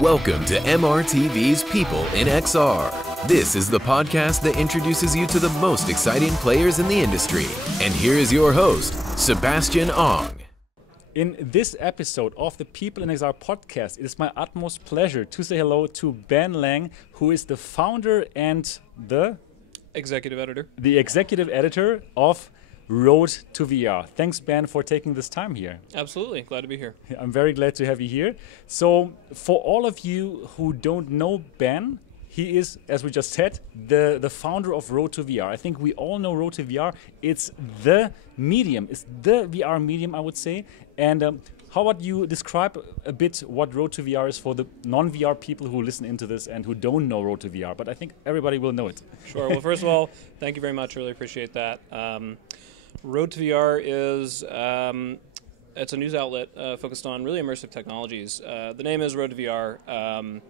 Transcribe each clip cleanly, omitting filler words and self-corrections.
Welcome to MRTV's People in XR. This is the podcast that introduces you to the most exciting players in the industry. And here is your host, Sebastian Ong. In this episode of the People in XR podcast, it is my utmost pleasure to say hello to Ben Lang, who is the founder and the executive editor of Road to VR. Thanks, Ben, for taking this time here. Absolutely. Glad to be here. I'm very glad to have you here. So, for all of you who don't know Ben, he is, as we just said, the founder of Road to VR. I think we all know Road to VR. It's the medium. It's the VR medium, I would say. And how about you describe a bit what Road to VR is for the non-VR people who listen into this and who don't know Road to VR? But I think everybody will know it. Sure. Well, first of all, thank you very much. Really appreciate that. Road to VR is it's a news outlet focused on really immersive technologies. The name is Road to VR.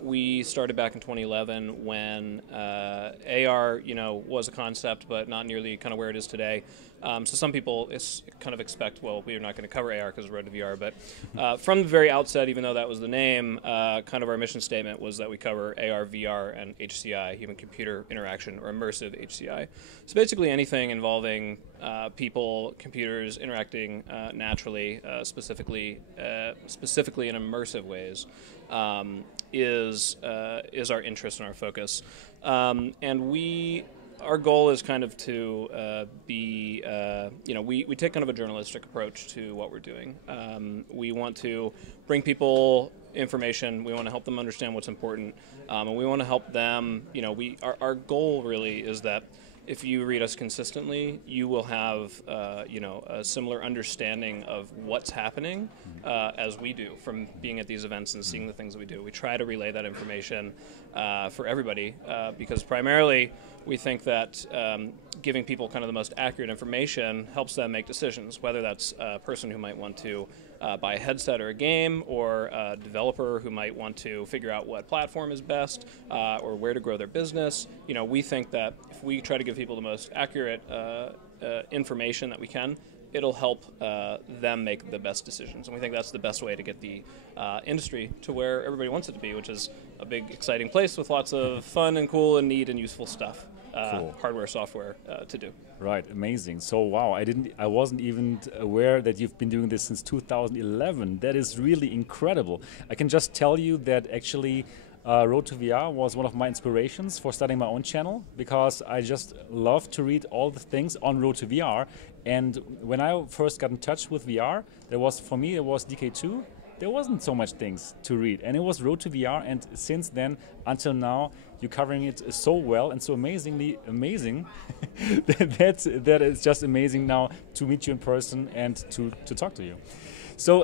We started back in 2011 when AR, was a concept, but not nearly kind of where it is today. So some people kind of expect, well, we're not going to cover AR because of Road to VR. But from the very outset, even though that was the name, kind of our mission statement was that we cover AR, VR, and HCI, human-computer interaction, or immersive HCI. So basically anything involving people, computers interacting naturally, specifically in immersive ways, is our interest and our focus. And our goal is kind of to we take kind of a journalistic approach to what we're doing. We want to bring people information. We want to help them understand what's important, and we want to help them. Our goal really is that if you read us consistently, you will have a similar understanding of what's happening as we do from being at these events and seeing the things that we do. We try to relay that information for everybody because primarily we think that giving people kind of the most accurate information helps them make decisions, whether that's a person who might want to buy a headset or a game, or a developer who might want to figure out what platform is best or where to grow their business. We think that if we try to give people the most accurate information that we can, it'll help them make the best decisions. And we think that's the best way to get the industry to where everybody wants it to be, which is a big, exciting place with lots of fun and cool and neat and useful stuff. Cool. Hardware, software to do. Right, amazing. So wow, I wasn't even aware that you've been doing this since 2011. That is really incredible. I can just tell you that actually Road to VR was one of my inspirations for starting my own channel, because I just love to read all the things on Road to VR. And when I first got in touch with VR, for me it was DK2. There wasn't so much things to read, and it was Road to VR, and since then until now you're covering it so well and so amazingly amazing that it's just amazing now to meet you in person and to talk to you. So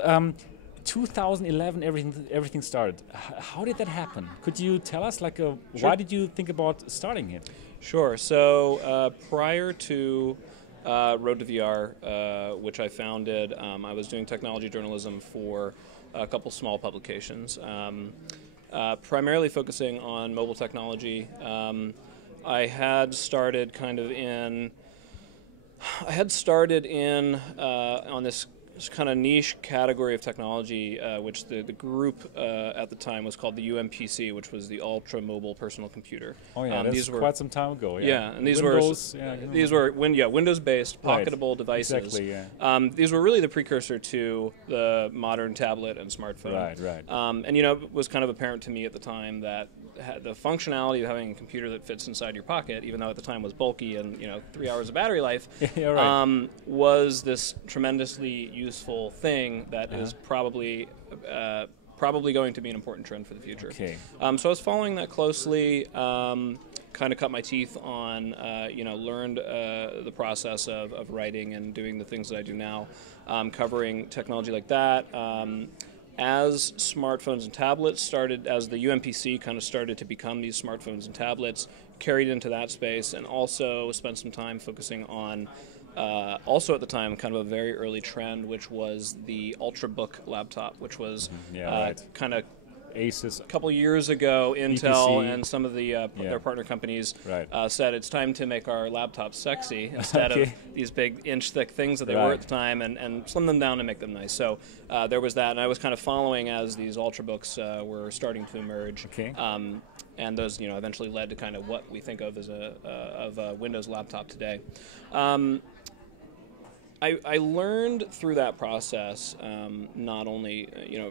2011 everything started. How did that happen? Could you tell us Sure. Why did you think about starting it? Sure. So prior to Road to VR, which I founded, I was doing technology journalism for a couple small publications, primarily focusing on mobile technology. I had started on this kind of niche category of technology, which the group at the time was called the UMPC, which was the Ultra Mobile Personal Computer. Oh yeah, these were quite some time ago. Yeah, and these were Windows-based pocketable devices. Exactly. Yeah. These were really the precursor to the modern tablet and smartphone. Right. And it was kind of apparent to me at the time that the functionality of having a computer that fits inside your pocket, even though at the time was bulky and 3 hours of battery life, was this tremendously useful thing that is probably going to be an important trend for the future. Okay. So I was following that closely. Kind of cut my teeth on, learned the process of writing and doing the things that I do now, covering technology like that. As smartphones and tablets started, as the UMPC kind of started to become these smartphones and tablets, carried into that space, and also spent some time focusing on, also at the time, kind of a very early trend, which was the Ultrabook laptop, which was kind of Asus. A couple years ago, Intel EPC. and some of the their partner companies Right. said it's time to make our laptops sexy instead of these big inch-thick things that they were at the time, and slim them down and make them nice. So there was that, and I was kind of following as these Ultrabooks were starting to emerge. Okay. And those, eventually led to kind of what we think of as a Windows laptop today. I learned through that process not only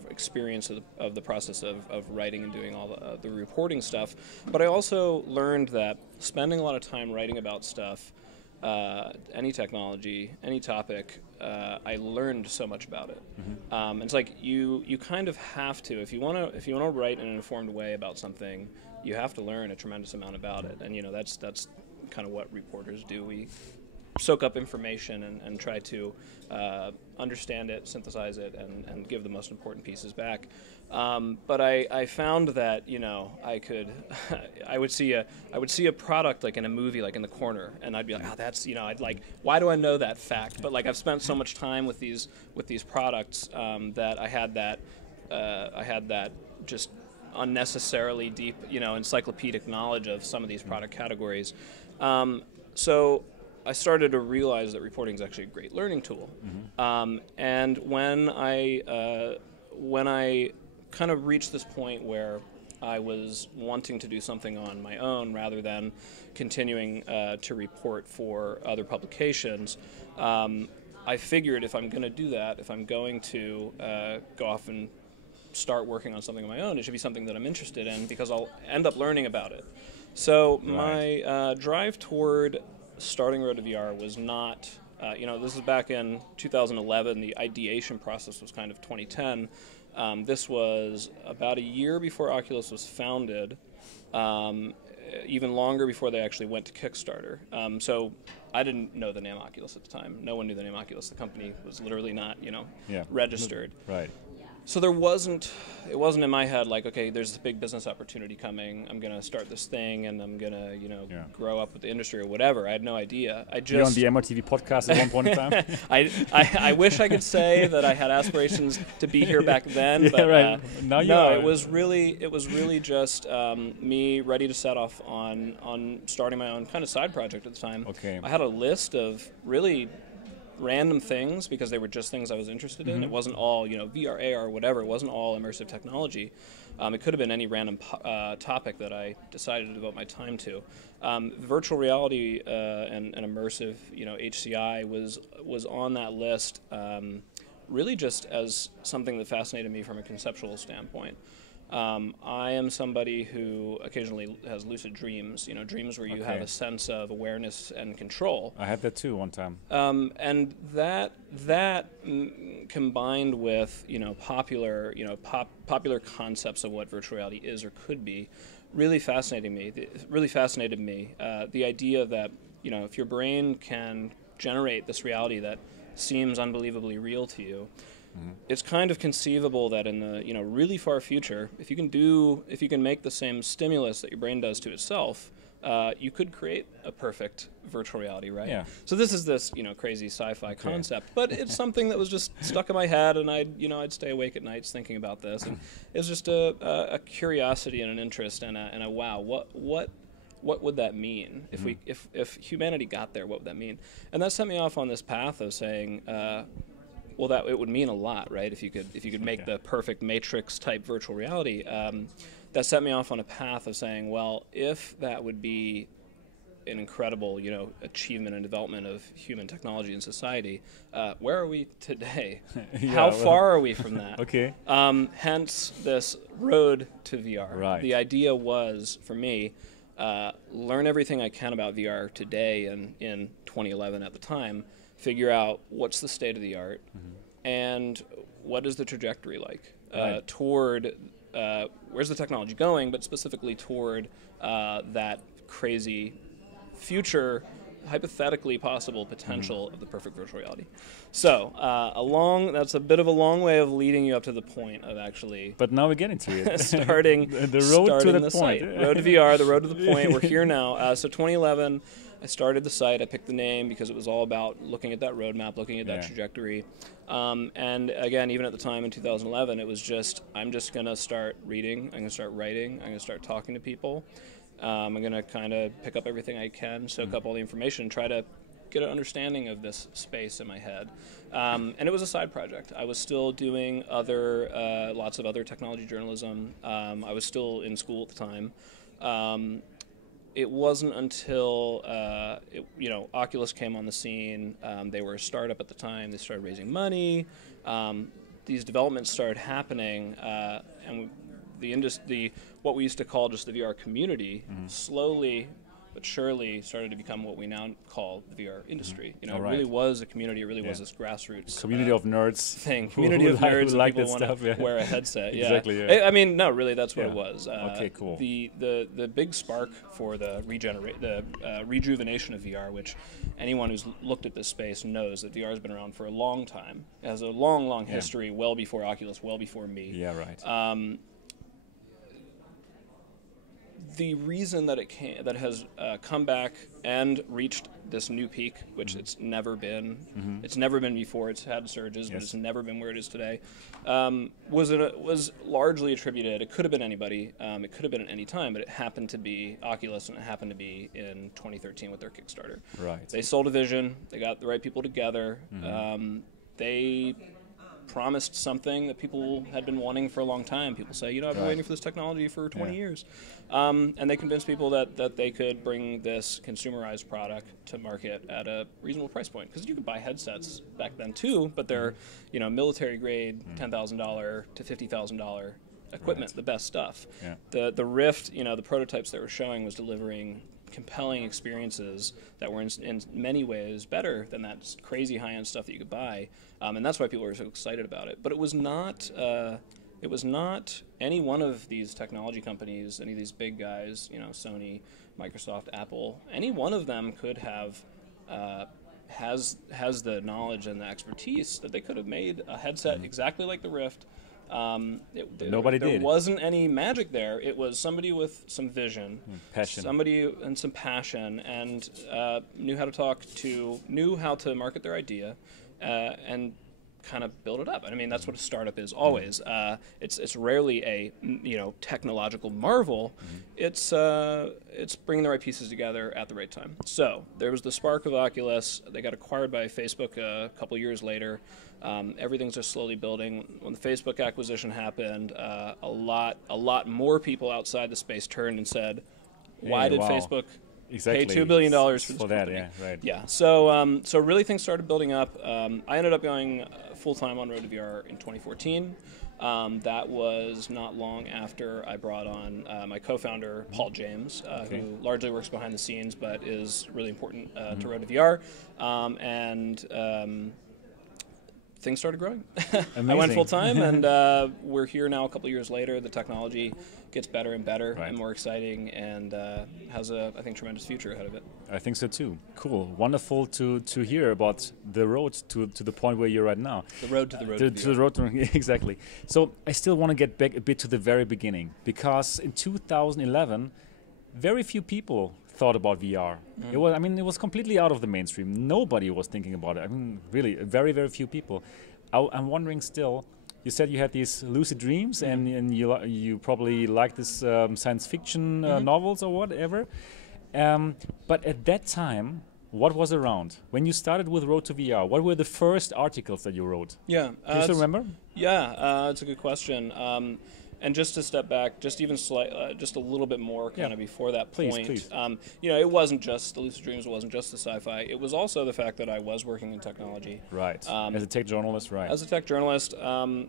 experience of the process of writing and doing all the reporting stuff, but I also learned that spending a lot of time writing about stuff, any technology, any topic, I learned so much about it. Mm-hmm. It's like you kind of have to, if you want to write in an informed way about something, you have to learn a tremendous amount about it, and that's kind of what reporters do. We soak up information and try to understand it, synthesize it, and give the most important pieces back. But I found that I would see a product like in a movie, like in the corner, and I'd be like, that's I'd like, why do I know that fact? But like I've spent so much time with these products that I had that just unnecessarily deep encyclopedic knowledge of some of these product categories. So I started to realize that reporting is actually a great learning tool. Mm-hmm. And when I kind of reached this point where I was wanting to do something on my own rather than continuing to report for other publications, I figured if I'm going to do that, if I'm going to go off and start working on something on my own, it should be something that I'm interested in because I'll end up learning about it. So my drive toward starting Road to VR was not, this is back in 2011. The ideation process was kind of 2010. This was about a year before Oculus was founded, even longer before they actually went to Kickstarter. So I didn't know the name Oculus at the time. No one knew the name Oculus. The company was literally not, registered. Right. So it wasn't in my head like, okay, there's this big business opportunity coming. I'm going to start this thing and I'm going to, grow up with the industry or whatever. I had no idea. You're on the MRTV podcast at one point in time? I wish I could say that I had aspirations to be here back then, but it was really just me ready to set off on starting my own kind of side project at the time. Okay. I had a list of really random things because they were just things I was interested in. It wasn't all, VR, AR, whatever. It wasn't all immersive technology. It could have been any random topic that I decided to devote my time to. Virtual reality and immersive, HCI was on that list really just as something that fascinated me from a conceptual standpoint. I am somebody who occasionally has lucid dreams, dreams where you have a sense of awareness and control. I had that too one time. And that combined with, popular concepts of what virtual reality is or could be, really fascinated me. The idea that, if your brain can generate this reality that seems unbelievably real to you, it's kind of conceivable that in the really far future, if you can make the same stimulus that your brain does to itself, you could create a perfect virtual reality, right? Yeah. So this is this crazy sci-fi concept, but it's something that was just stuck in my head, and I'd stay awake at nights thinking about this, and it was just a curiosity and an interest and a wow, what would that mean if humanity got there? What would that mean? And that set me off on this path of saying. Well, that it would mean a lot, right? If you could make the perfect Matrix type virtual reality, that set me off on a path of saying, well, if that would be an incredible, achievement and development of human technology and society, where are we today? How far are we from that? Okay. Hence this road to VR. Right. The idea was for me, learn everything I can about VR today and in 2011 at the time. Figure out what's the state of the art and what is the trajectory like toward where's the technology going, but specifically toward that crazy future, hypothetically possible potential of the perfect virtual reality. So that's a bit of a long way of leading you up to the point of actually. But now we're getting to it. starting the road to the point. Road to VR, the road to the point. We're here now. So 2011. I started the site. I picked the name because it was all about looking at that roadmap, looking at that trajectory. And again, even at the time in 2011, it was just, I'm just going to start reading. I'm going to start writing. I'm going to start talking to people. I'm going to kind of pick up everything I can, soak up all the information, and try to get an understanding of this space in my head. And it was a side project. I was still doing lots of other technology journalism. I was still in school at the time. It wasn't until Oculus came on the scene. They were a startup at the time. They started raising money. These developments started happening, and what we used to call just the VR community, slowly but surely started to become what we now call the VR industry. It really was a community. It really was this grassroots community of nerds thing. Community of nerds who like people want to wear a headset. Exactly. Yeah. I mean, no, really, that's what it was. Okay, cool. The big spark for the rejuvenation of VR, which anyone who's looked at this space knows that VR has been around for a long time. It has a long, long history, well before Oculus, well before me. Yeah, right. The reason that that has come back and reached this new peak, which it's never been, it's never been before. It's had surges, but it's never been where it is today. Was largely attributed. It could have been anybody. It could have been at any time, but it happened to be Oculus, and it happened to be in 2013 with their Kickstarter. Right. They sold a vision. They got the right people together. They promised something that people had been wanting for a long time. People say, I've been waiting for this technology for 20 years. And they convinced people that they could bring this consumerized product to market at a reasonable price point. Because you could buy headsets back then too, but they're military grade, $10,000 to $50,000 equipment, the best stuff. Yeah. The Rift, the prototypes they were showing was delivering compelling experiences that were in many ways better than that crazy high-end stuff that you could buy, and that's why people were so excited about it. But it was not any one of these technology companies, any of these big guys, Sony, Microsoft, Apple, any one of them could have has the knowledge and the expertise that they could have made a headset exactly like the Rift. Nobody did. There wasn't any magic there. It was somebody with some vision, passion, and some passion, and knew how to market their idea, and kind of build it up. I mean, that's what a startup is always. It's rarely a technological marvel. It's bringing the right pieces together at the right time. So there was the spark of Oculus. They got acquired by Facebook a couple years later. Everything's just slowly building. When the Facebook acquisition happened, a lot more people outside the space turned and said, "Why did Facebook pay $2 billion for this company?" Yeah, right. Yeah. So really things started building up. I ended up going full time on Road to VR in 2014. That was not long after I brought on my co-founder, Paul James, who largely works behind the scenes but is really important to Road to VR. Things started growing. I went full time, and we're here now a couple years later. The technology gets better and better and more exciting, and has I think, tremendous future ahead of it. I think so too. Cool. Wonderful to hear about the road to the point where you're right now. The road to the road. To the road to exactly. So I still want to get back a bit to the very beginning, because in 2011, very few people thought about VR. It was completely out of the mainstream. Nobody was thinking about it. I mean, really, very, very few people. I'm wondering still. You said you had these lucid dreams, and you probably like this science fiction novels or whatever. But at that time, what was around when you started with Road to VR? What were the first articles that you wrote? Yeah, do you still remember? Yeah, it's a good question. And just to step back, just even just a little bit more, kind of before that point. Please. It wasn't just the lucid dreams. It wasn't just the sci-fi. It was also the fact that I was working in technology. Right. As a tech journalist, right? As a tech journalist,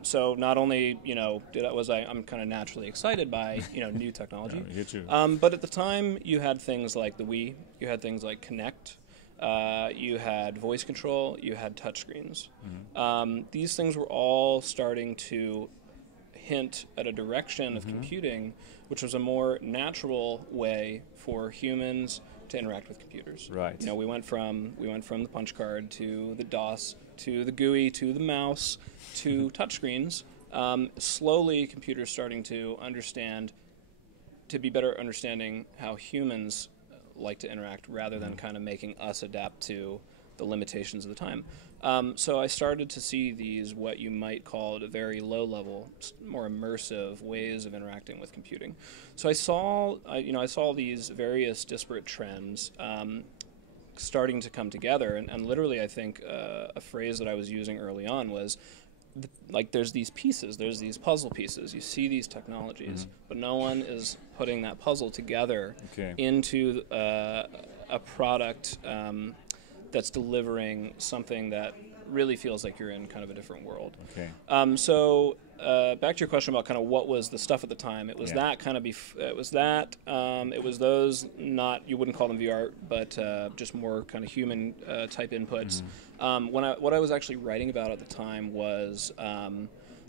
so not only I'm kind of naturally excited by new technology. Yeah, you too. But at the time, you had things like the Wii. You had things like Kinect. You had voice control. You had touchscreens. These things were all starting to hint at a direction of computing which was a more natural way for humans to interact with computers. Right. We went from the punch card to the DOS to the GUI to the mouse to touchscreens. Slowly, computers starting to be better understanding how humans like to interact rather than kind of making us adapt to the limitations of the time. So I started to see these, what you might call at a very low level, more immersive ways of interacting with computing. So I saw these various disparate trends starting to come together, and literally I think a phrase that I was using early on was, like, there's these pieces, there's these puzzle pieces. You see these technologies, but no one is putting that puzzle together into a product that's delivering something that really feels like you're in kind of a different world. So back to your question about kind of what was the stuff at the time. It was that kind of it was those, not, you wouldn't call them VR, but just more kind of human type inputs. What I was actually writing about at the time was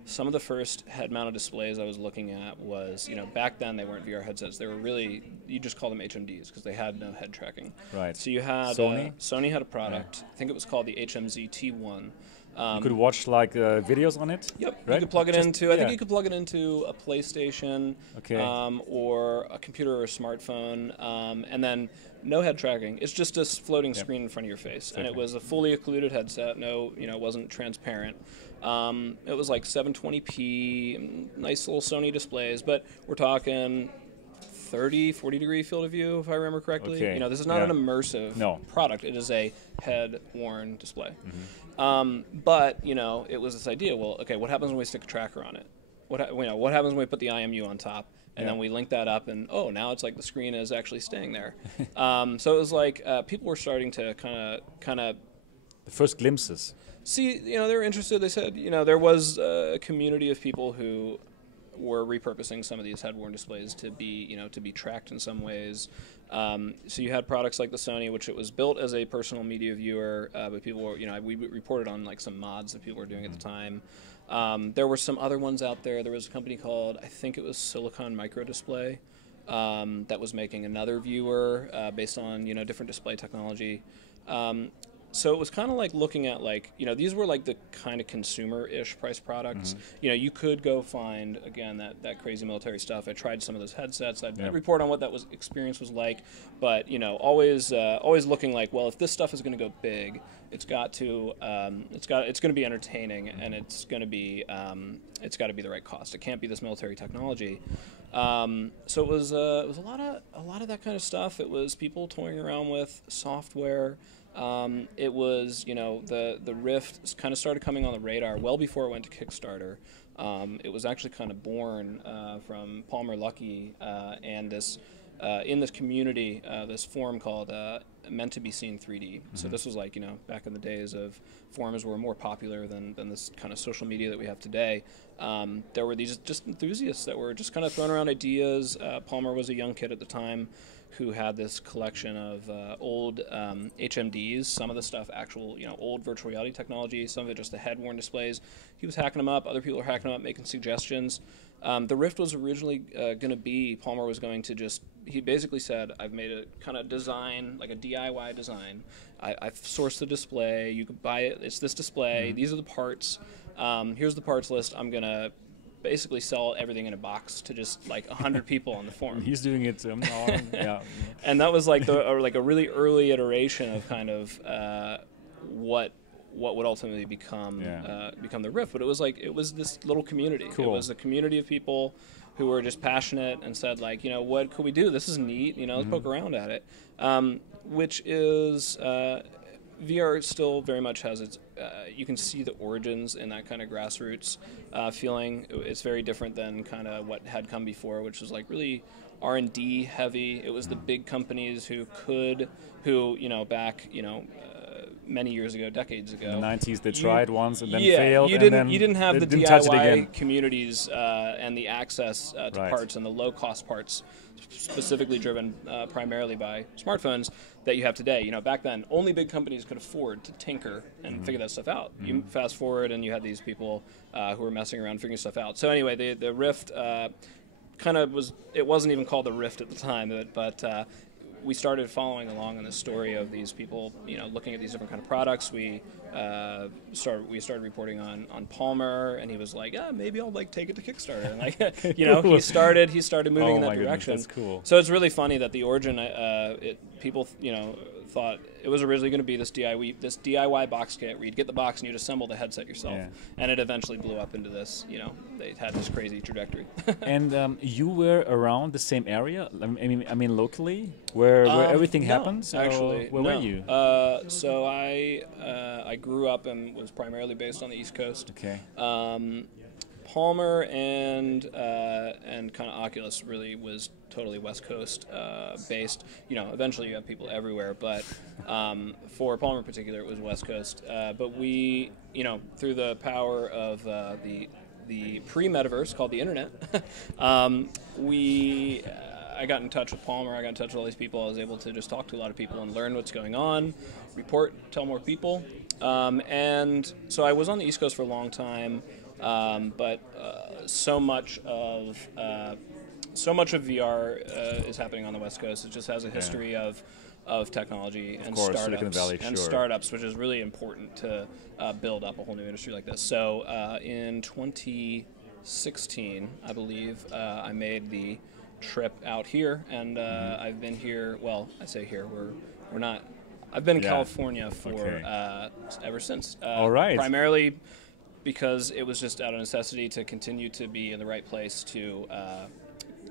some of the first head-mounted displays I was looking at was, back then they weren't VR headsets. They were really, you just call them HMDs because they had no head tracking. Right. So you had Sony had a product. I think it was called the HMZ T1. You could watch like videos on it. Yep. Right? You could plug it into. I think you could plug it into a PlayStation, or a computer or a smartphone, and then no head tracking. It's just a floating screen in front of your face, and it was a fully occluded headset. No, it wasn't transparent. It was like 720p, nice little Sony displays, but we're talking 30, 40 degree field of view, if I remember correctly. This is not an immersive product. It is a head-worn display. But, it was this idea, well, okay, what happens when we stick a tracker on it? What happens when we put the IMU on top? And then we link that up, and now it's like the screen is actually staying there. So it was like people were starting to kind of the first glimpses. See, they were interested. They said, there was a community of people who were repurposing some of these head-worn displays to be tracked in some ways. So you had products like the Sony, which it was built as a personal media viewer, but people were, we reported on like some mods that people were doing at the time. There were some other ones out there. There was a company called, I think it was Silicon Micro Display, that was making another viewer based on different display technology. So it was kind of like looking at these were like the kind of consumer-ish price products. You could go find, again, that crazy military stuff. I tried some of those headsets. I'd report on what that experience was like, but always looking like, well, if this stuff is going to go big, it's going to be entertaining, and it's got to be the right cost. It can't be this military technology. So it was a lot of that kind of stuff. It was people toying around with software. It was, the Rift kind of started coming on the radar well before it went to Kickstarter. It was actually kind of born from Palmer Luckey and this in this community, this forum called Meant to Be Seen 3D. So this was like, back in the days of forums were more popular than this kind of social media that we have today. There were these just enthusiasts that were just kind of throwing around ideas. Palmer was a young kid at the time who had this collection of old HMDs, some of the stuff actual, old virtual reality technology, some of it just the head-worn displays. He was hacking them up. Other people were hacking them up, making suggestions. The Rift was originally going to be, Palmer was going to he basically said, I've made a kind of design, like a DIY design. I've sourced the display. You can buy it. It's this display. These are the parts. Here's the parts list. I'm going to basically sell everything in a box to just like 100 people on the forum. He's doing it. And that was like a really early iteration of kind of what would ultimately become the Rift. But it was this little community. Cool. It was a community of people who were just passionate and said like, what could we do? This is neat. Let's poke around at it. Which is VR still very much has its. You can see the origins in that kind of grassroots feeling. It's very different than kind of what had come before, which was like really R&D heavy. It was the big companies who back many years ago, decades ago. In the 90s, they tried once and then failed. You didn't have the DIY communities and the access to parts and the low-cost parts, specifically driven primarily by smartphones that you have today. Back then, only big companies could afford to tinker and figure that stuff out. You fast forward, and you had these people who were messing around figuring stuff out. So anyway, the Rift kind of was. It wasn't even called the Rift at the time, but we started following along on the story of these people, looking at these different kind of products. We we started reporting on Palmer, and he was like, yeah, maybe I'll like take it to Kickstarter, and like you know, he started moving in that direction. That's cool. So it's really funny that the origin, people you know thought it was originally going to be this DIY box kit where you'd get the box and you'd assemble the headset yourself, and it eventually blew up into this. You know, they had this crazy trajectory. And you were around the same area? I mean locally, where everything happens. Actually, where were you? So I grew up and was primarily based on the East Coast. Okay. Palmer and kind of Oculus really was totally West Coast based. You know, eventually you have people everywhere, but for Palmer in particular, it was West Coast. But we, you know, through the power of the pre-metaverse called the internet, I got in touch with Palmer. I got in touch with all these people. I was able to just talk to a lot of people and learn what's going on, report, tell more people. And so I was on the East Coast for a long time. But so much of VR is happening on the West Coast. It just has a history of technology and startups, which is really important to build up a whole new industry like this. So in 2016, I believe, I made the trip out here, and I've been here. Well, I say here. We're not. I've been in California for ever since. All right. Primarily because it was just out of necessity to continue to be in the right place to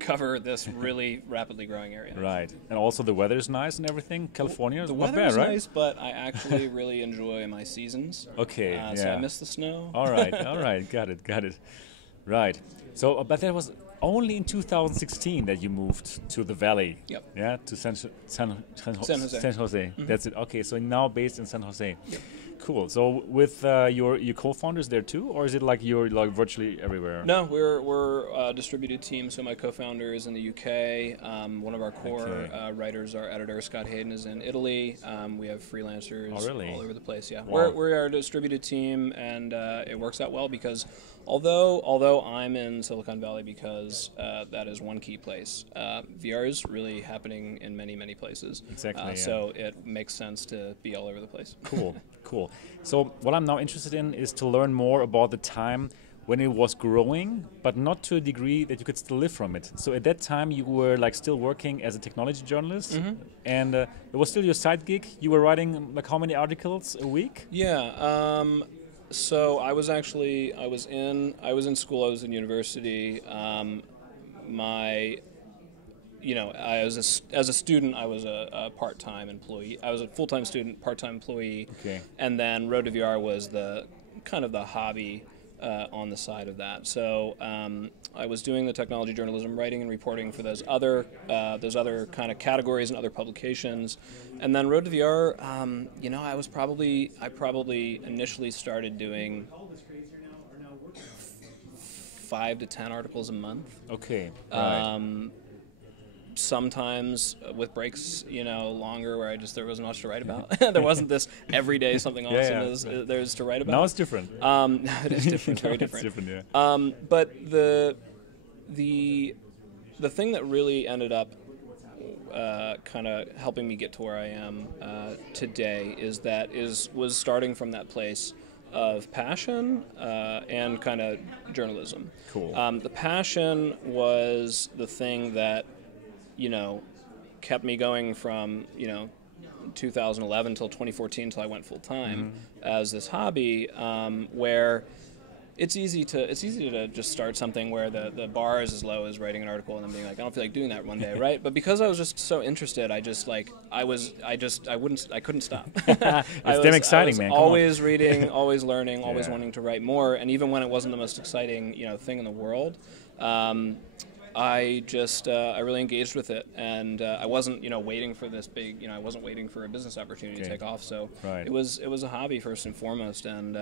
cover this really rapidly growing area. Right. And also the weather's nice and everything. California is the not bad, weather's right? nice, but I actually really enjoy my seasons. Okay. So I miss the snow. All right. Got it. Right. So, but that was only in 2016 that you moved to the Valley. Yep. Yeah, to San Jose. Mm-hmm. That's it. Okay, so now based in San Jose. Yep. Cool. So with your co-founders there too, or is it like you're like virtually everywhere? No, we're a distributed team. So my co-founder is in the UK. One of our core writers, our editor Scott Hayden, is in Italy. We have freelancers all over the place. Yeah, wow. we're a distributed team, and it works out well because although I'm in Silicon Valley because that is one key place, VR is really happening in many places. Exactly. So it makes sense to be all over the place. Cool. So what I'm now interested in is to learn more about the time when it was growing, but not to a degree that you could still live from it. So at that time, you were like still working as a technology journalist, and it was still your side gig. You were writing like how many articles a week? Yeah. So I was in school. I was in university. As a student, I was a part-time employee. I was a full-time student, part-time employee. Okay. And then Road to VR was the kind of the hobby on the side of that. So I was doing the technology journalism, writing and reporting for those other kind of categories and other publications. And then Road to VR, I probably initially started doing 5 to 10 articles a month. Okay. Right. Sometimes with breaks, longer, where there wasn't much to write about. There wasn't this every day something awesome there's to write about. Now it's different. It is different, very different. It's different, yeah. But the thing that really ended up kind of helping me get to where I am today was starting from that place of passion and kind of journalism. Cool. The passion was the thing that kept me going from 2011 until 2014 until I went full time as this hobby, where it's easy to just start something where the bar is as low as writing an article and then being like, I don't feel like doing that one day, right? But because I was just so interested, I couldn't stop. It's damn exciting, man. Always reading, always learning, always wanting to write more, and even when it wasn't the most exciting thing in the world. I really engaged with it, and I wasn't, waiting for this big, I wasn't waiting for a business opportunity to take off. So it was a hobby first and foremost, and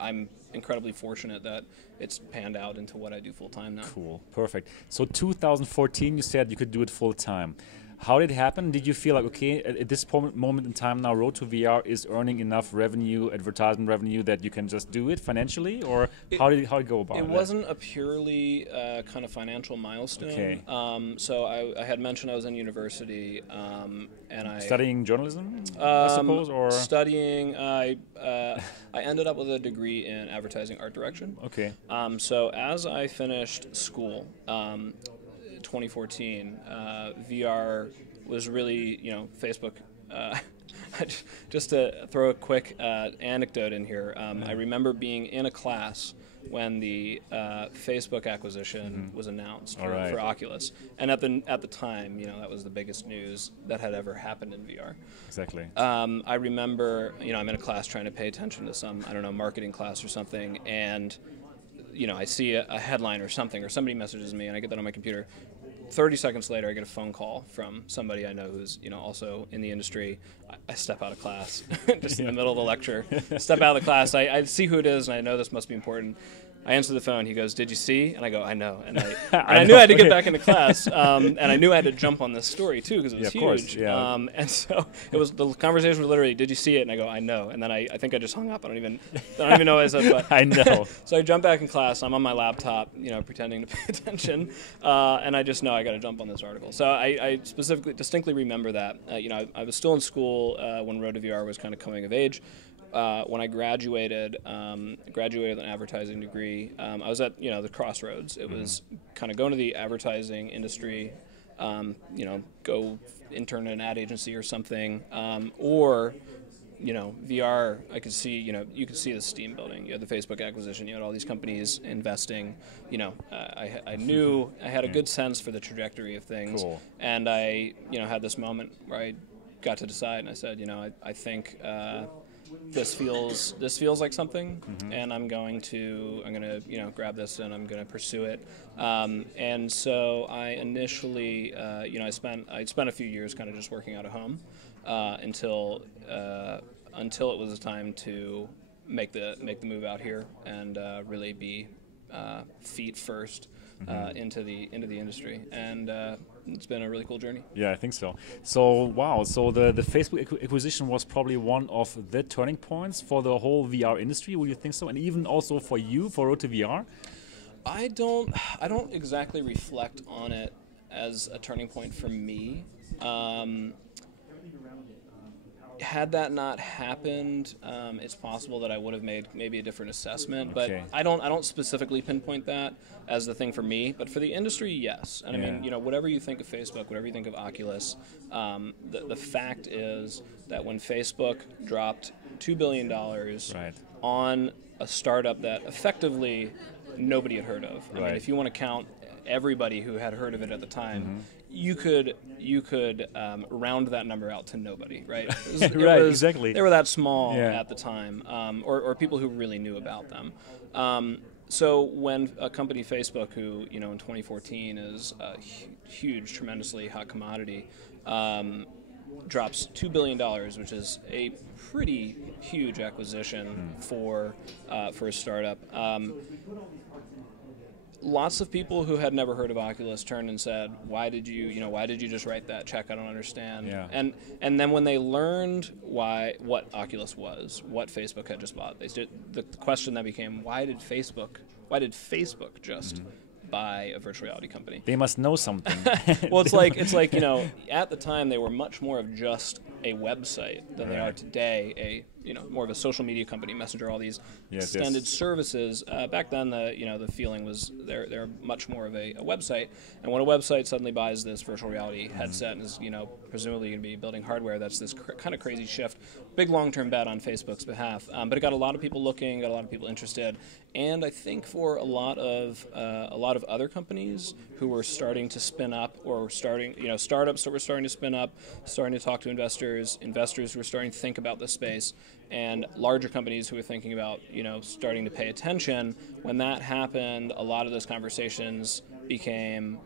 I'm incredibly fortunate that it's panned out into what I do full time now. Cool, perfect. So 2014, you said you could do it full time. How did it happen? Did you feel like, okay, at this moment in time now, Road to VR is earning enough revenue, advertisement revenue, that you can just do it financially, or how did it go about it? It wasn't a purely kind of financial milestone. Okay. So I had mentioned I was in university, and I studying journalism, I suppose, or studying. I ended up with a degree in advertising art direction. Okay. So as I finished school, 2014, VR was really, Facebook. Just to throw a quick anecdote in here, I remember being in a class when the Facebook acquisition was announced for Oculus, and at the time, that was the biggest news that had ever happened in VR. Exactly. I remember, I'm in a class trying to pay attention to some, marketing class or something, and I see a headline or something, or somebody messages me, and I get that on my computer. 30 seconds later, I get a phone call from somebody I know who's, also in the industry. I step out of class, just in the middle of the lecture. Step out of the class. I see who it is, and I know this must be important. I answer the phone. He goes, "Did you see?" And I go, "I know." And I knew I had to get back into class, and I knew I had to jump on this story too because it was huge. Course, yeah. And so the conversation was literally, "Did you see it?" And I go, "I know." And then I think I just hung up. I don't even know what I said. But I know. So I jump back in class. I'm on my laptop, pretending to pay attention, and I just know I got to jump on this article. So I distinctly remember that. I was still in school when Road to VR was kind of coming of age. When I graduated with an advertising degree, I was at the crossroads. It was kind of going to the advertising industry, go intern in an ad agency or something, or VR. I could see you could see the steam building. You had the Facebook acquisition. You had all these companies investing. I knew I had a good sense for the trajectory of things, cool. And I had this moment where I got to decide, and I said, I think. This feels like something, and I'm gonna grab this and I'm gonna pursue it. And so I initially I spent a few years kind of just working out of home until it was time to make the move out here and really be feet first into the industry, and it's been a really cool journey. Yeah, I think so. So wow, so the Facebook acquisition was probably one of the turning points for the whole VR industry. Would you think so? And even also for you, for Road to VR? I don't exactly reflect on it as a turning point for me. Had that not happened, it's possible that I would have made maybe a different assessment. Okay. But I don't specifically pinpoint that as the thing for me. But for the industry, yes. And I mean, whatever you think of Facebook, whatever you think of Oculus, the fact is that when Facebook dropped $2 billion on a startup that effectively nobody had heard of. I mean, if you want to count everybody who had heard of it at the time, you could round that number out to nobody, right? Exactly. They were that small at the time, or people who really knew about them. So when a company, Facebook, who in 2014 is a huge, tremendously hot commodity, drops $2 billion, which is a pretty huge acquisition for a startup. Lots of people who had never heard of Oculus turned and said, "Why did you just write that check? I don't understand." Yeah. And then when they learned what Oculus was, what Facebook had just bought, the question that became, why did Facebook just buy a virtual reality company? They must know something. Well, it's like at the time they were much more of just a website than they are today. More of a social media company, Messenger, all these extended services. Back then, the feeling was they're much more of a website. And when a website suddenly buys this virtual reality headset and is presumably going to be building hardware, that's this kind of crazy shift. Big long-term bet on Facebook's behalf, but it got a lot of people looking, got a lot of people interested, and I think for a lot of other companies who were starting to spin up or startups that were starting to spin up, starting to talk to investors who were starting to think about this space, and larger companies who were thinking about starting to pay attention. When that happened, a lot of those conversations became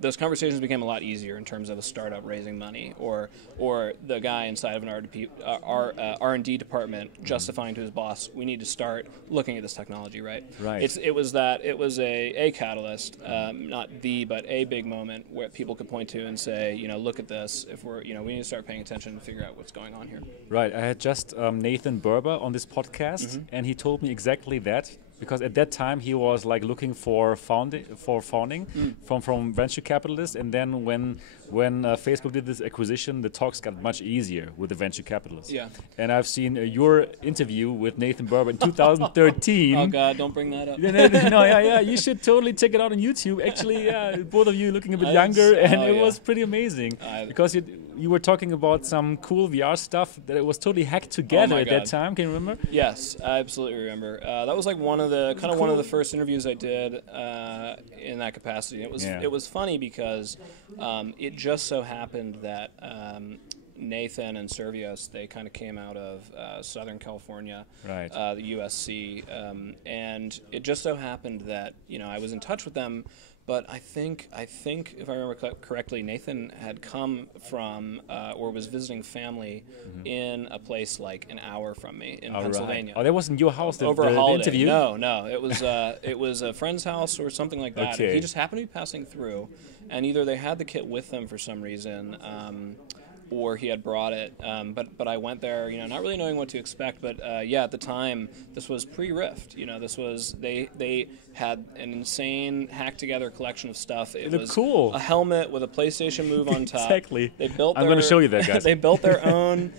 those conversations became a lot easier in terms of a startup raising money, or the guy inside of an R&D department justifying to his boss, we need to start looking at this technology, right? Right. It was a catalyst, not but a big moment where people could point to and say, look at this. If we need to start paying attention and figure out what's going on here. Right. I had just Nathan Berber on this podcast, and he told me exactly that. Because at that time he was like looking for funding from venture capitalists, and then when Facebook did this acquisition, the talks got much easier with the venture capitalists. Yeah. And I've seen your interview with Nathan Berber in 2013. Oh God, don't bring that up. Yeah, you should totally check it out on YouTube. Actually, both of you looking a bit younger, and it was pretty amazing because you were talking about some cool VR stuff that it was totally hacked together at that time. Can you remember? Yes, I absolutely remember. That was like one of the first interviews I did in that capacity. It was funny because it just so happened that Nathan and Servios, they kind of came out of Southern California, right. The USC, and it just so happened that I was in touch with them. But I think if I remember correctly, Nathan had come from or was visiting family in a place like an hour from me in Pennsylvania. Right. Oh, that wasn't your house. Over a holiday. Interview? No, it was a friend's house or something like that. Okay. And he just happened to be passing through, and either they had the kit with them for some reason, or he had brought it. But I went there, not really knowing what to expect. But at the time, this was pre-Rift. This was they had an insane hacked together collection of stuff. It was cool. A helmet with a PlayStation Move on top. Exactly. They built. I'm going to show you that, guys. They built their own.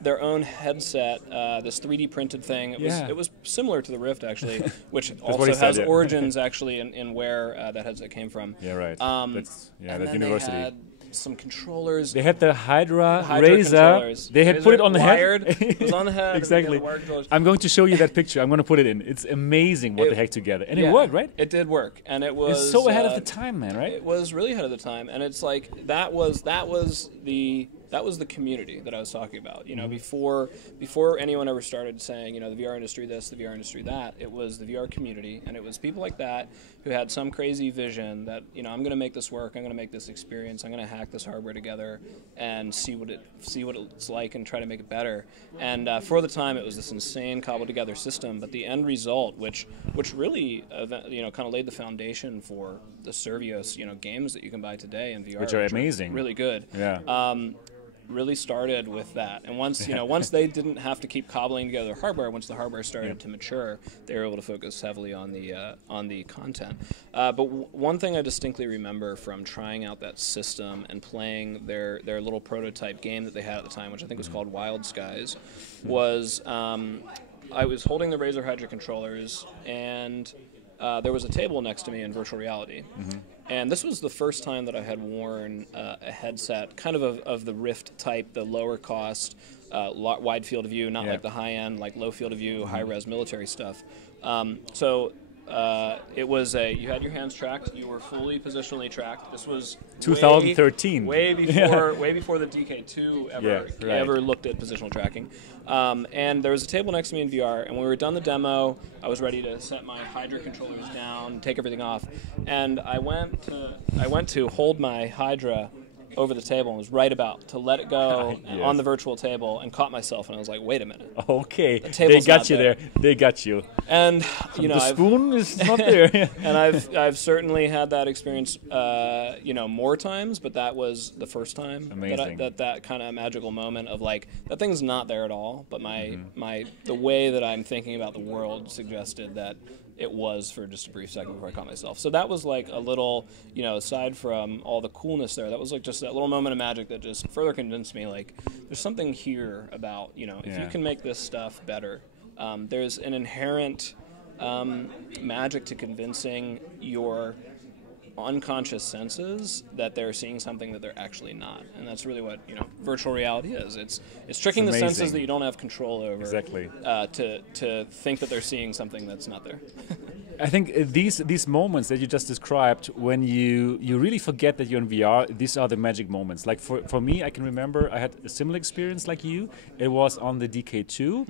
Their own headset, this 3D printed thing. It was similar to the Rift actually, which also has origins actually in where that headset came from. Yeah, right. That's university. They had some controllers. They had the Hydra Razor. They had put it on the wired. head. It was on the head. Exactly. I'm going to show you that picture. I'm going to put it in. It's amazing what they hacked together, and it worked, right? It did work, and it was. It's so ahead of the time, man, right? It was really ahead of the time, and it's like that was the community that I was talking about. Before anyone ever started saying, the VR industry this, the VR industry that, it was the VR community, and it was people like that who had some crazy vision that, I'm going to make this work, I'm going to make this experience, I'm going to hack this hardware together and see what it's like and try to make it better. And for the time, it was this insane cobbled together system, but the end result, which really, kind of laid the foundation for the Servios, games that you can buy today in VR, which are amazing, really good. Yeah. Really started with that, and once once they didn't have to keep cobbling together their hardware, once the hardware started to mature, they were able to focus heavily on the content. But one thing I distinctly remember from trying out that system and playing their little prototype game that they had at the time, which I think was called Wild Skies, was I was holding the Razer Hydra controllers, and there was a table next to me in virtual reality. And this was the first time that I had worn a headset, kind of the Rift type, the lower cost, wide field of view, not like the high end, like low field of view, high res military stuff. It was you had your hands tracked, you were fully positionally tracked. This was 2013, way before the DK2 ever looked at positional tracking. And there was a table next to me in VR, and when we were done the demo, I was ready to set my Hydra controllers down, take everything off, and I went to hold my Hydra over the table and was right about to let it go on the virtual table, and caught myself, and I was like, wait a minute. Okay, they got you there. They got you. And the spoon is not there. And I've certainly had that experience more times, but that was the first time. Amazing. that kind of magical moment of like, that thing's not there at all, but the way that I'm thinking about the world suggested that it was for just a brief second before I caught myself. So that was like a little, aside from all the coolness there, that was like just that little moment of magic that just further convinced me, like, there's something here about, if you can make this stuff better, there's an inherent magic to convincing your unconscious senses that they're seeing something that they're actually not, and that's really what virtual reality is. It's tricking the senses that you don't have control over. Exactly. To think that they're seeing something that's not there. I think these moments that you just described, when you really forget that you're in VR, these are the magic moments. Like for me, I can remember I had a similar experience like you. It was on the DK2.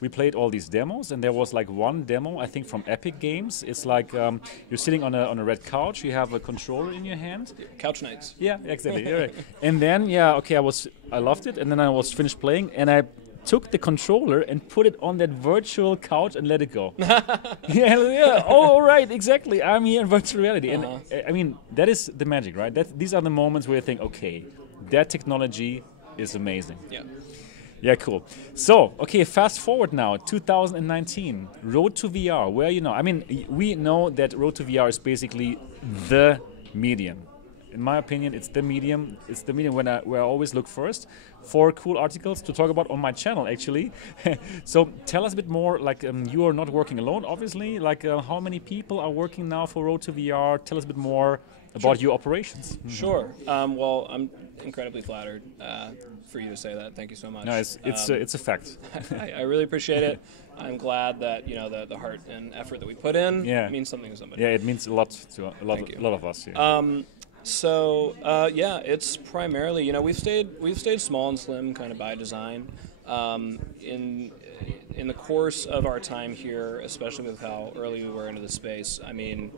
we played all these demos, and there was like one demo, I think, from Epic Games. It's like you're sitting on a red couch, you have a controller in your hand. Couch nights. Yeah, exactly. You're right. And then, okay, I loved it, and then I was finished playing, and I took the controller and put it on that virtual couch and let it go. yeah. Oh, right, exactly. I'm here in virtual reality. And I mean, that is the magic, right? These are the moments where you think, okay, that technology is amazing. Yeah. Yeah, cool. So, okay, fast forward now, 2019, Road to VR, where you know? I mean, we know that Road to VR is basically the medium. In my opinion, it's the medium. It's the medium where I always look first for cool articles to talk about on my channel, actually. So tell us a bit more. Like you are not working alone, obviously. Like how many people are working now for Road to VR? Tell us a bit more about your operations. Sure. Well, I'm incredibly flattered for you to say that. Thank you so much. No, it's a fact. I really appreciate it. I'm glad that the heart and effort that we put in means something to somebody. Yeah, it means a lot to a lot of us. Yeah. So it's primarily we've stayed small and slim kind of by design. In the course of our time here, especially with how early we were into the space, I mean,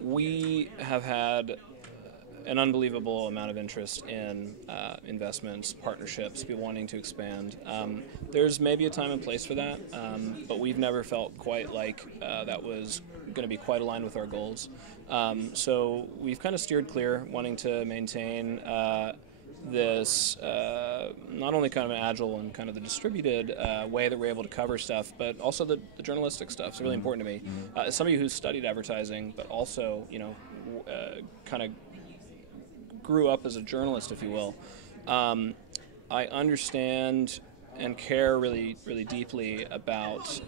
we have had an unbelievable amount of interest in investments, partnerships, people wanting to expand. There's maybe a time and place for that, but we've never felt quite like that was going to be quite aligned with our goals. So we've kind of steered clear, wanting to maintain this not only kind of an agile and kind of the distributed way that we're able to cover stuff, but also the journalistic stuff. It's really important to me. As somebody who's studied advertising, but also kind of grew up as a journalist, if you will, I understand and care really, really deeply about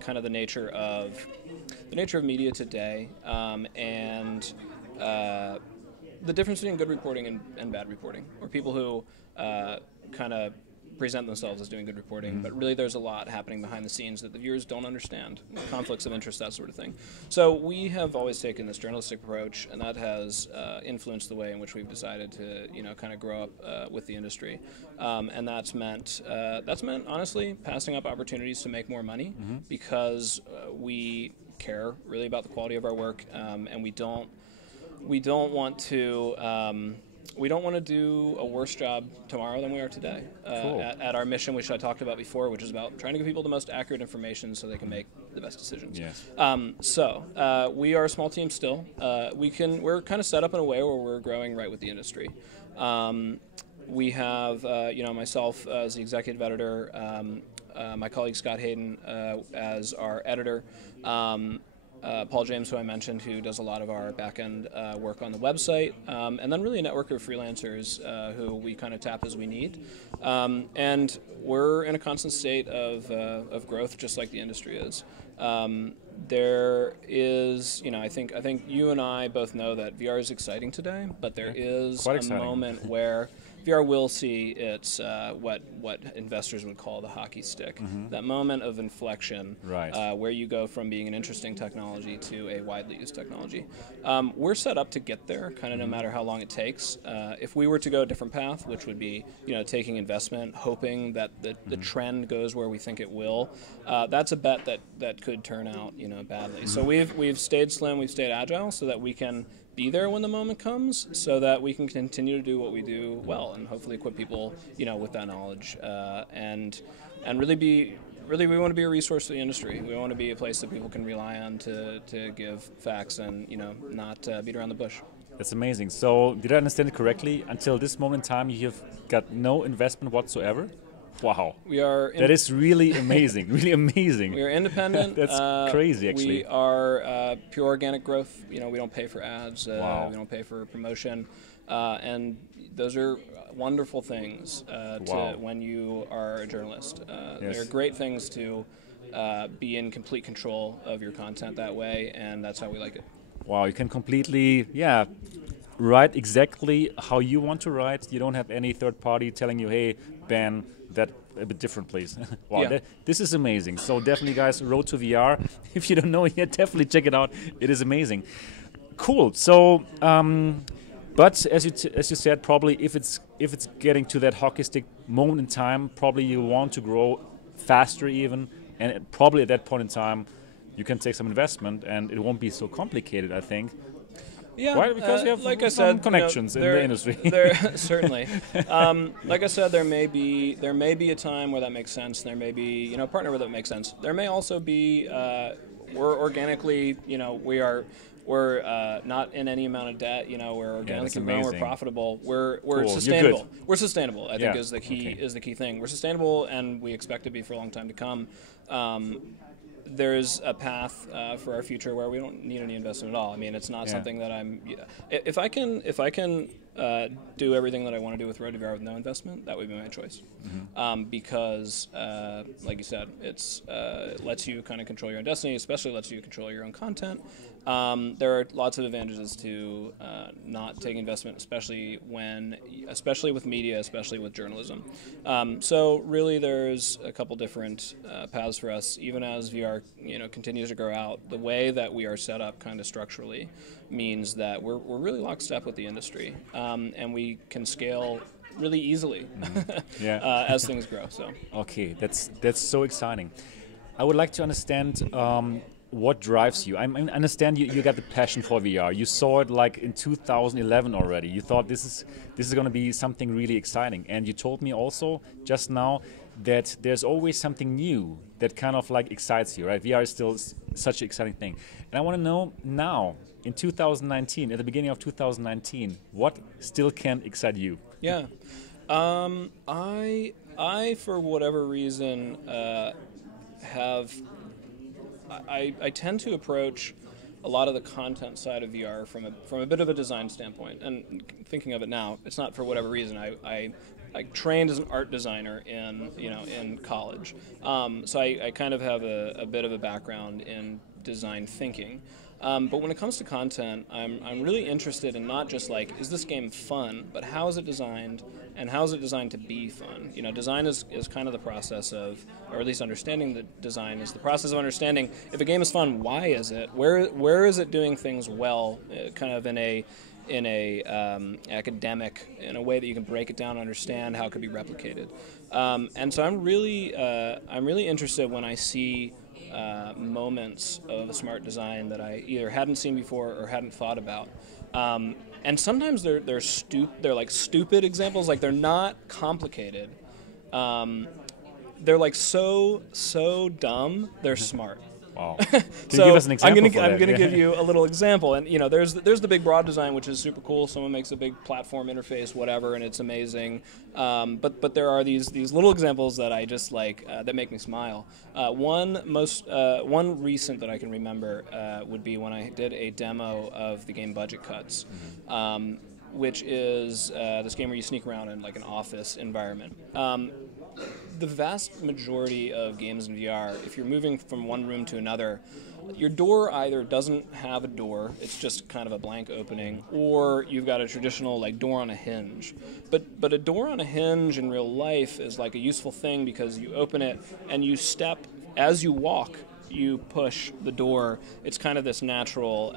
kind of the nature of media today, and the difference between good reporting and bad reporting, or people who kind of present themselves as doing good reporting, but really there's a lot happening behind the scenes that the viewers don't understand, conflicts of interest, that sort of thing. So we have always taken this journalistic approach, and that has influenced the way in which we've decided to kind of grow up with the industry, and that's meant honestly passing up opportunities to make more money because we care really about the quality of our work, and we don't want to. We don't want to do a worse job tomorrow than we are today at our mission, which I talked about before, which is about trying to give people the most accurate information so they can make the best decisions. Yes. So we are a small team still. We're kind of set up in a way where we're growing right with the industry. We have myself as the executive editor, my colleague Scott Hayden as our editor. Paul James, who I mentioned, who does a lot of our back-end work on the website, and then really a network of freelancers who we kind of tap as we need. And we're in a constant state of growth, just like the industry is. There is, I think you and I both know that VR is exciting today, but there is a moment where VR will see its what investors would call the hockey stick. That moment of inflection, where you go from being an interesting technology to a widely used technology. We're set up to get there, kind of no matter how long it takes. If we were to go a different path, which would be taking investment, hoping that the trend goes where we think it will, that's a bet that could turn out badly. So we've stayed slim, we've stayed agile, so that we can be there when the moment comes, so that we can continue to do what we do well, and hopefully equip people, with that knowledge, and really we want to be a resource to the industry. We want to be a place that people can rely on to give facts and not beat around the bush. That's amazing. So did I understand it correctly? Until this moment in time, you have got no investment whatsoever? Wow. That is really amazing, really amazing. We are independent. That's crazy, actually. We are pure organic growth. We don't pay for ads. We don't pay for promotion. And those are wonderful things to when you are a journalist. They're great things to be in complete control of your content that way, and that's how we like it. Wow, you can completely, write exactly how you want to write. You don't have any third party telling you, hey, Ben, that a bit different, please. Wow, this is amazing. So definitely, guys, Road to VR. If you don't know it yet, definitely check it out. It is amazing. Cool. So, but as you said, probably if it's getting to that hockey stick moment in time, probably you want to grow faster even, and probably at that point in time, you can take some investment, and it won't be so complicated, I think. Yeah, Why? Because you have like I some said, connections in the industry. Certainly. Like I said, there may be a time where that makes sense. There may be a partner where that makes sense. There may also be we're organically we're not in any amount of debt. We're organically growing. We're profitable. We're cool. sustainable. We're sustainable. I think Yeah. is the key thing. We're sustainable, and we expect to be for a long time to come. There's a path for our future where we don't need any investment at all. I mean, it's not something that if I can do everything that I want to do with RoadVR with no investment, that would be my choice. Because, like you said, it lets you kind of control your own destiny, especially lets you control your own content. There are lots of advantages to not taking investment, especially with media, especially with journalism. So really, there's a couple different paths for us. Even as VR, continues to grow out, the way that we are set up, kind of structurally, means that we're really lockstep with the industry, and we can scale really easily as things grow. So okay, that's so exciting. I would like to understand. What drives you? I understand you got the passion for VR. You saw it like in 2011 already. You thought this is going to be something really exciting. And you told me also just now that there's always something new that kind of like excites you, right? VR is still such an exciting thing. And I want to know now, in 2019, at the beginning of 2019, what still can excite you? Yeah. I for whatever reason, I tend to approach a lot of the content side of VR from a bit of a design standpoint. And thinking of it now, it's not for whatever reason. I trained as an art designer in college, so I kind of have a bit of a background in design thinking. But when it comes to content, I'm really interested in not just like, is this game fun, but how is it designed, and how is it designed to be fun? Design is kind of the process of, or at least understanding the design is the process of understanding if a game is fun, why is it? Where is it doing things well, kind of in a academic, in a way that you can break it down and understand how it could be replicated. And so I'm really interested when I see moments of a smart design that I either hadn't seen before or hadn't thought about. And sometimes they're like stupid examples, like they're not complicated. They're like so dumb, they're smart. Wow. Can you give us an example? I'm going to give you a little example, and there's the big broad design, which is super cool. Someone makes a big platform interface, whatever, and it's amazing. But there are these little examples that I just like that make me smile. One recent that I can remember would be when I did a demo of the game Budget Cuts, which is this game where you sneak around in like an office environment. The vast majority of games in VR, if you're moving from one room to another, your door either doesn't have a door, it's just kind of a blank opening, or you've got a traditional like door on a hinge. But a door on a hinge in real life is like a useful thing because you open it and you step, as you walk, you push the door. It's kind of this natural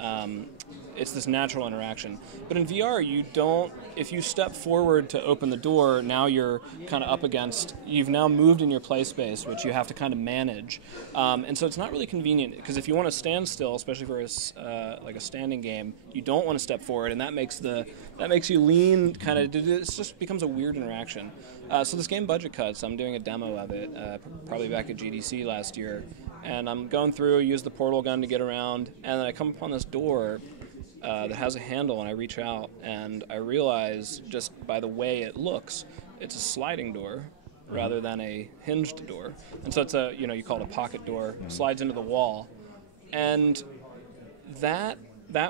interaction. But in VR, you don't, if you step forward to open the door, now you're kind of up against, you've now moved in your play space, which you have to kind of manage. And so it's not really convenient, because if you want to stand still, especially for like a standing game, you don't want to step forward, and that makes you lean kind of, it just becomes a weird interaction. So this game Budget Cuts, I'm doing a demo of it, probably back at GDC last year, and I'm going through, use the portal gun to get around, and then I come upon this door that has a handle, and I reach out, and I realize just by the way it looks, it's a sliding door rather than a hinged door. And so it's you call it a pocket door, slides into the wall. And that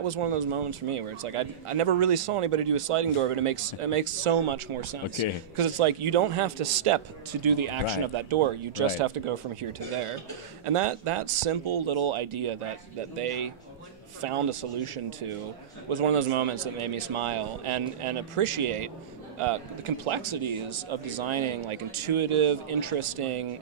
was one of those moments for me where it's like I never really saw anybody do a sliding door, but it makes so much more sense. Okay. Because it's like you don't have to step to do the action of that door. You just have to go from here to there. And that simple little idea that they found a solution to was one of those moments that made me smile and appreciate the complexities of designing like intuitive, interesting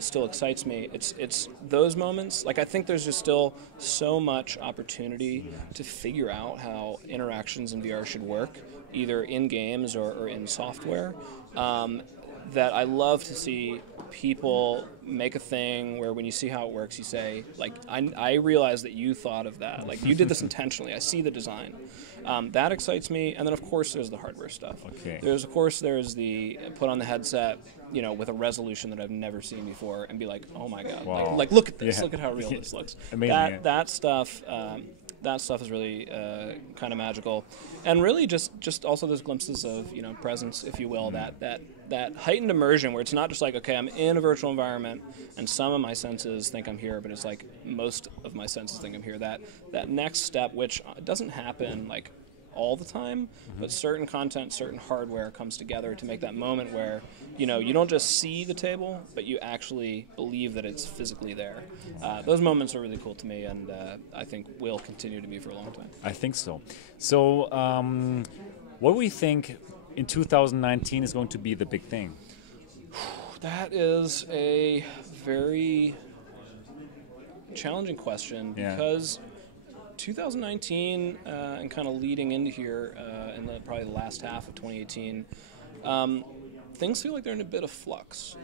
still excites me. It's those moments. Like I think there's just still so much opportunity to figure out how interactions in VR should work, either in games or in software. That I love to see people make a thing where when you see how it works, you say, like, I realize that you thought of that. Like, you did this intentionally. I see the design. That excites me. And then, of course, there's the hardware stuff. Okay. There's the put on the headset, with a resolution that I've never seen before and be like, oh, my God. Wow. Like look at this. Yeah. Look at how real this looks. Amazing. That stuff... that stuff is really kind of magical, and really just also those glimpses of presence, if you will, that heightened immersion where it's not just like, okay, I'm in a virtual environment and some of my senses think I'm here, but it's like most of my senses think I'm here. That next step, which doesn't happen like all the time, but certain content, certain hardware comes together to make that moment where you don't just see the table, but you actually believe that it's physically there. Those moments are really cool to me, and I think will continue to be for a long time. I think so. So, what do we think in 2019 is going to be the big thing? That is a very challenging question because 2019 and kind of leading into here in probably the last half of 2018, things feel like they're in a bit of flux.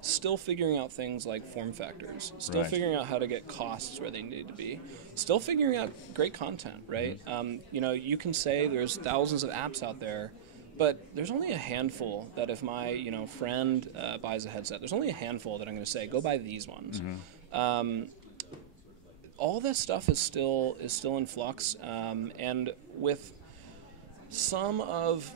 Still figuring out things like form factors, still figuring out how to get costs where they need to be, still figuring out great content, right? You can say there's thousands of apps out there, but there's only a handful that if my friend buys a headset, there's only a handful that I'm going to say, go buy these ones. All this stuff is still in flux, and with some of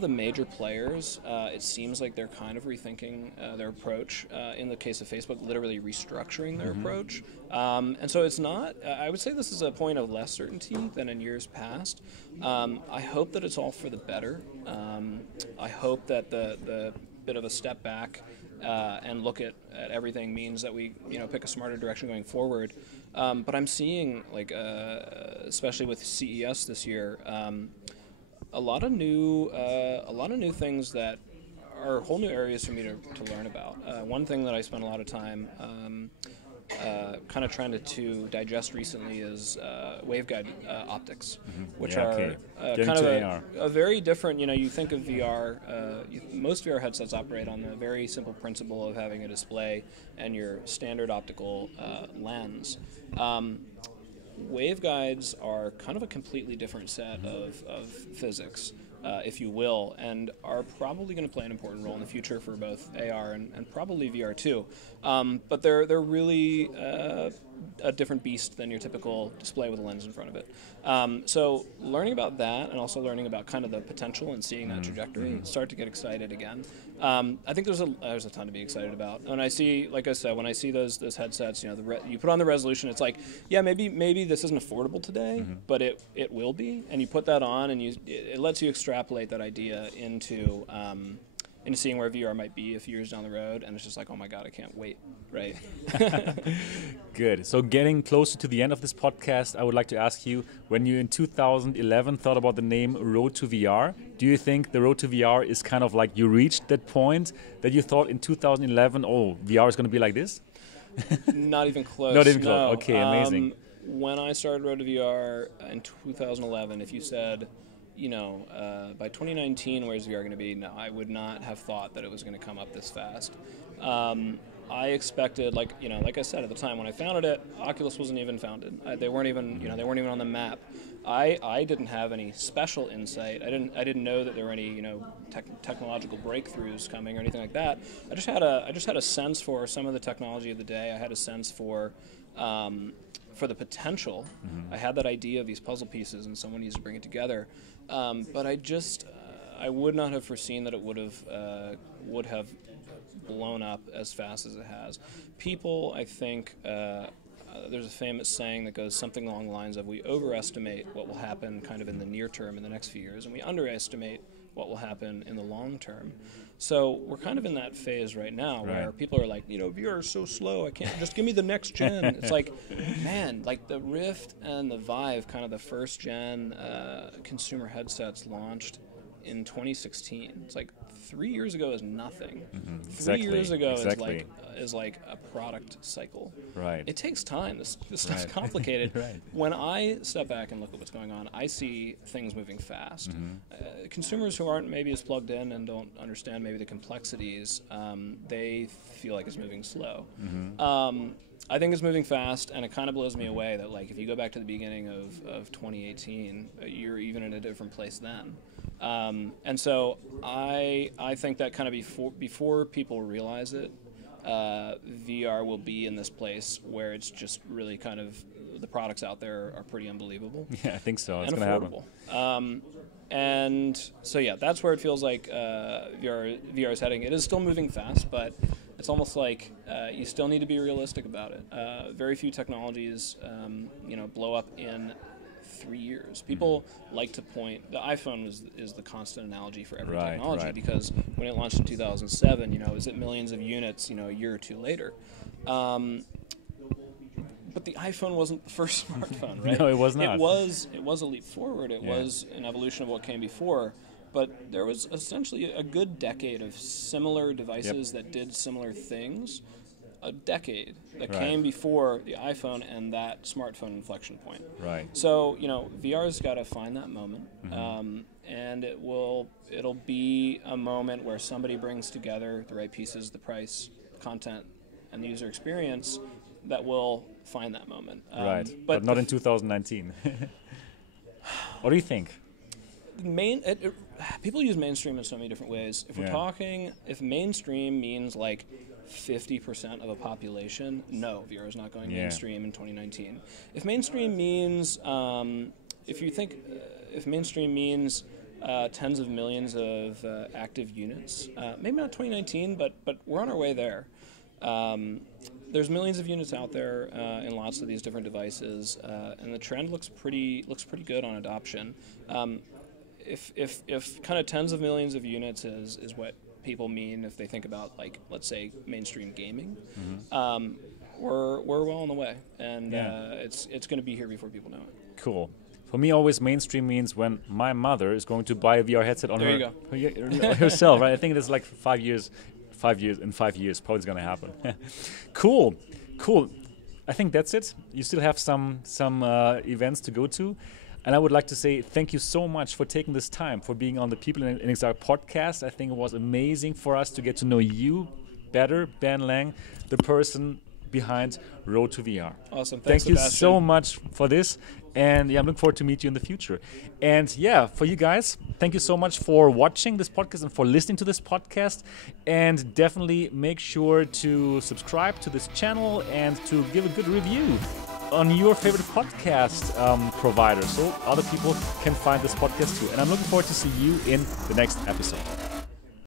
the major players, it seems like they're kind of rethinking their approach. In the case of Facebook, literally restructuring their approach, and so it's not. I would say this is a point of less certainty than in years past. I hope that it's all for the better. I hope that the bit of a step back and look at everything means that we pick a smarter direction going forward. But I'm seeing, like, especially with CES this year, a lot of new things that are whole new areas for me to learn about. One thing that I spent a lot of time kind of trying to digest recently is waveguide optics, which are kind of a very different. You think of VR. Most VR headsets operate on the very simple principle of having a display and your standard optical lens. Waveguides are kind of a completely different set of physics, if you will, and are probably going to play an important role in the future for both AR and probably VR too. But they're really a different beast than your typical display with a lens in front of it. So learning about that and also learning about kind of the potential and seeing that trajectory, start to get excited again. I think there's a ton to be excited about. When I see, like I said, when I see those headsets, you put on the resolution, it's like, yeah, maybe this isn't affordable today, but it will be. And you put that on, and it lets you extrapolate that idea into seeing where VR might be a few years down the road, and it's just like, oh my God, I can't wait, right? Good. So getting closer to the end of this podcast, I would like to ask you, when you in 2011 thought about the name Road to VR, do you think the Road to VR is kind of like you reached that point that you thought in 2011, oh, VR is going to be like this? Not even close. Not even close. No. Okay, amazing. When I started Road to VR in 2011, if you said, by 2019, where's VR going to be? No, I would not have thought that it was going to come up this fast. I expected, like I said at the time when I founded it, Oculus wasn't even founded. They weren't even, they weren't even on the map. I didn't have any special insight. I didn't know that there were any, technological breakthroughs coming or anything like that. I just had a sense for some of the technology of the day. I had a sense for the potential. I had that idea of these puzzle pieces, and someone needs to bring it together. But I would not have foreseen that it would have blown up as fast as it has. People, I think, there's a famous saying that goes something along the lines of, we overestimate what will happen kind of in the near term in the next few years, and we underestimate what will happen in the long term. So we're kind of in that phase right now where people are like, VR is so slow, I can't, just give me the next gen. It's like, man, like the Rift and the Vive, kind of the first gen consumer headsets launched in 2016. It's like 3 years ago is nothing. Exactly. 3 years ago Exactly. is like a product cycle. Right. It takes time. This stuff's Right. complicated. Right. When I step back and look at what's going on, I see things moving fast. Consumers who aren't maybe as plugged in and don't understand maybe the complexities, they feel like it's moving slow. I think it's moving fast, and it kind of blows me away that, like, if you go back to the beginning of 2018, you're even in a different place then. And so I think that kind of before people realize it, VR will be in this place where it's just really kind of, the products out there are pretty unbelievable. Yeah, I think so. It's and going to happen. affordable. And so, yeah, that's where it feels like VR is heading. It is still moving fast, but it's almost like you still need to be realistic about it. Very few technologies, blow up in 3 years. People like to point. The iPhone is the constant analogy for every technology, because when it launched in 2007, it was at millions of units, a year or two later. But the iPhone wasn't the first smartphone, right? No, it was not. It was a leap forward. It was an evolution of what came before. But there was essentially a good decade of similar devices that did similar things. A decade that came before the iPhone and that smartphone inflection point. Right. So, VR's got to find that moment. And it'll be a moment where somebody brings together the right pieces, the price, content, and the user experience that will find that moment. Right. But not in 2019. What do you think? People use mainstream in so many different ways. If we're talking, if mainstream means like 50% of a population, no, VR is not going mainstream in 2019. If mainstream means, if mainstream means tens of millions of active units, maybe not 2019, but we're on our way there. There's millions of units out there in lots of these different devices, and the trend looks pretty good on adoption. If kind of tens of millions of units is what people mean if they think about, like, let's say mainstream gaming, we're well on the way, and it's going to be here before people know it. Cool. For me, always mainstream means when my mother is going to buy a VR headset on herself, right? I think it's like 5 years. 5 years, in 5 years, probably it's going to happen. Cool. I think that's it. You still have some events to go to. And I would like to say thank you so much for taking this time, for being on the People in XR podcast. I think it was amazing for us to get to know you better, Ben Lang, the person behind Road to VR. Awesome. Thanks, Thank you Sebastian. so much for this. And I'm looking forward to meet you in the future. And for you guys, thank you so much for watching this podcast and for listening to this podcast. And definitely make sure to subscribe to this channel and to give a good review on your favorite podcast provider, so other people can find this podcast too. And I'm looking forward to see you in the next episode.